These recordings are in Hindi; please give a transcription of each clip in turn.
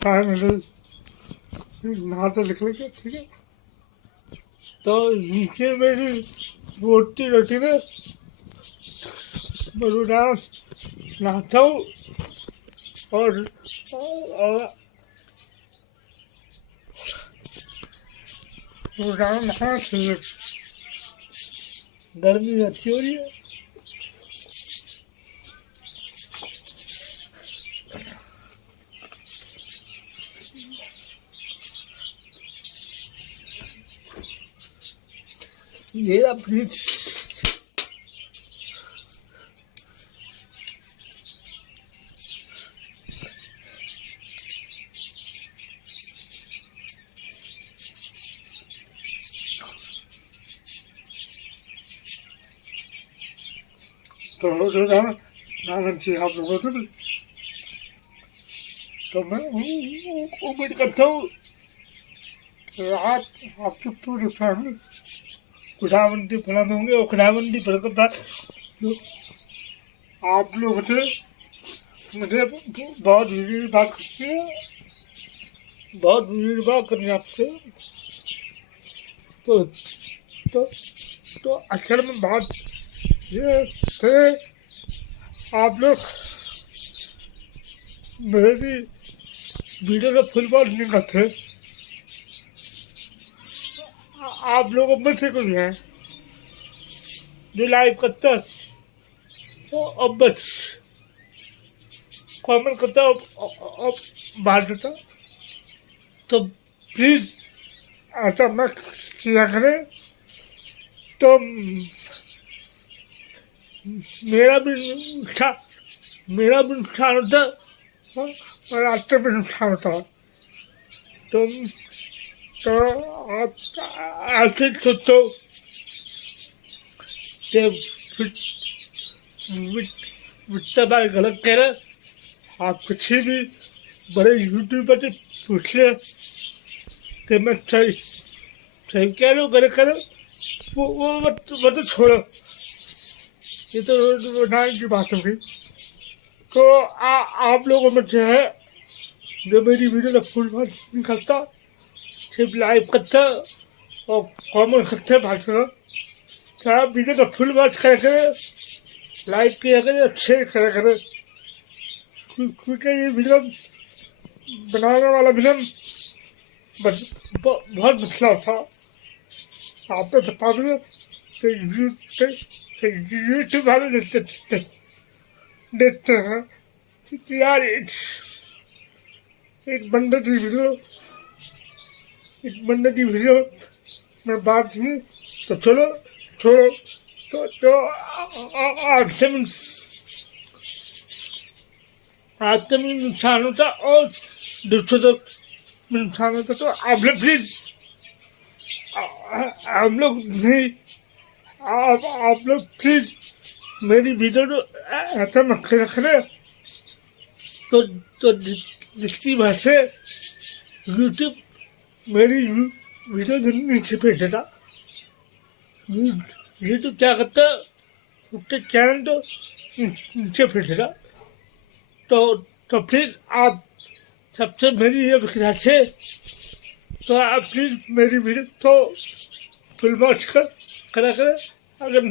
फाइनली नहाते निकले गए, ठीक है। तो नीचे मेरी रोटी रोटी में मैं रोजाना नहाता हूँ और रोजाना नहाना चाहिए, गर्मी अच्छी हो रही है। मेरा फ्रिज तो रोजाना नहाना चाहिए आप लोगों को। तो मैं उम्मीद करता हूँ आपकी पूरी फैमिली खुदाबंदी फला में होंगे और खुदाबंदी फल के बाद आप लोग से मुझे बहुत वीडियो बात करती है, बहुत वीडियो बात करनी आपसे। तो अक्सर में बात ये थे, आप लोग मेरी वीडियो का फुल बात नहीं करते। आप लोगों में से कुछ हैं जो लाइव करता है और बस कमेंट करता और बात देता। तो प्लीज़ ऐसा मत किया करें, तो मेरा भी नुकसान होता और आपका भी नुकसान होता। तो आप ऐसे सोचो कि विक्टर भाई गलत कह रहे। आप कुछ भी बड़े यूट्यूबर से पूछ ले कि मैं सही कह रहा हूँ गलत कह रहा हूँ, वो तो छोड़ो, ये तो रोजाना की बात होगी। तो आप लोगों में से है जो मेरी वीडियो का फुल बात नहीं करता, सिर्फ लाइव करता और कमेंट करते भाषण। तो आप वीडियो का फुल बात करा करें, लाइक किया करें और शेयर करा करें, क्योंकि ये वीडियो बनाने वाला फिल्म बहुत मसला था। आप तो बता दें कि यूट्यूब वाले देखते हैं कि यार एक बंदे की वीडियो में बात नहीं, तो चलो छोड़ो। तो आपसे भी नुकसान होता और दूसरों तक नुकसान होता। तो आप लोग प्लीज आप लोग प्लीज मेरी वीडियो को ऐसा मत रख रहे। तो जिसकी वजह से यूट्यूब मेरी वीडियो नीचे भेज देता। यूट्यूब क्या करता है, उसके चैनल तो नीचे भेज देता। तो प्लीज़ आप सबसे मेरी ये रिक्वेस्ट है, तो आप प्लीज़ मेरी वीडियो तो फुल वॉच करा करें। अगर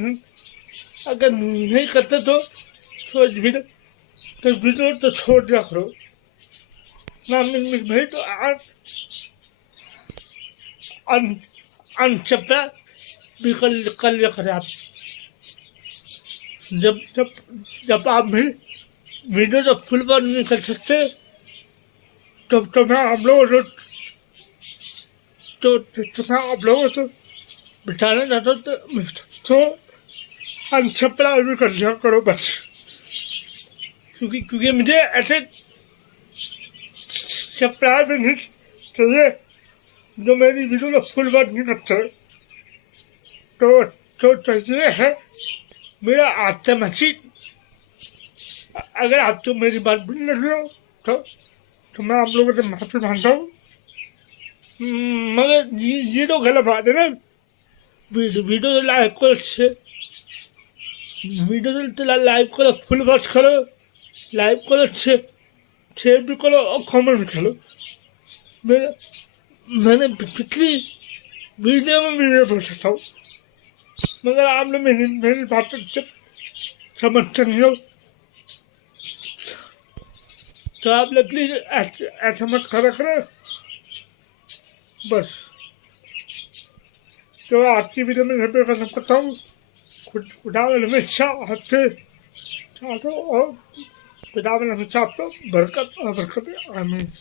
नहीं करते तो वीडियो तो छोड़ दिया करो ना। मेरी तो आप अनसब्सक्राइब भी कर लिया करें। आप जब आप मेरी वीडियो तो फुल बार नहीं कर सकते, तो मैं आप लोगों तो बिठाना चाहता हूँ, तो अनसब्सक्राइब भी कर लिया करो बस। क्योंकि मुझे ऐसे सब्सक्राइब नहीं चाहिए जो मेरी वीडियो का फुल बात नहीं करते। तो ये है मेरा आपसे मैसेज। अगर आप तो मेरी बात भी नहीं रहे हो तो मैं आप लोगों से माफी मांगता हूँ। मगर ये तो गलत बात है ना। वीडियो तो लाइक करो, अच्छे वीडियो तो लाइक करो, फुल वॉच करो, लाइक करो अच्छे। शेयर भी करो और कमेंट भी करो। मैंने पिछली वीडियो में भी ये बोल सकता हूँ, मगर आप लोग मेरी बात समझते नहीं हो, तो आप लोग प्लीज ऐसा मत करा करें बस। तो आज की वीडियो में घर पे खत्म करता हूँ। खुदा हमेशा आपसे चाहता हूँ और खुदा हमेशा आपको बरकत और बरकत आमीन।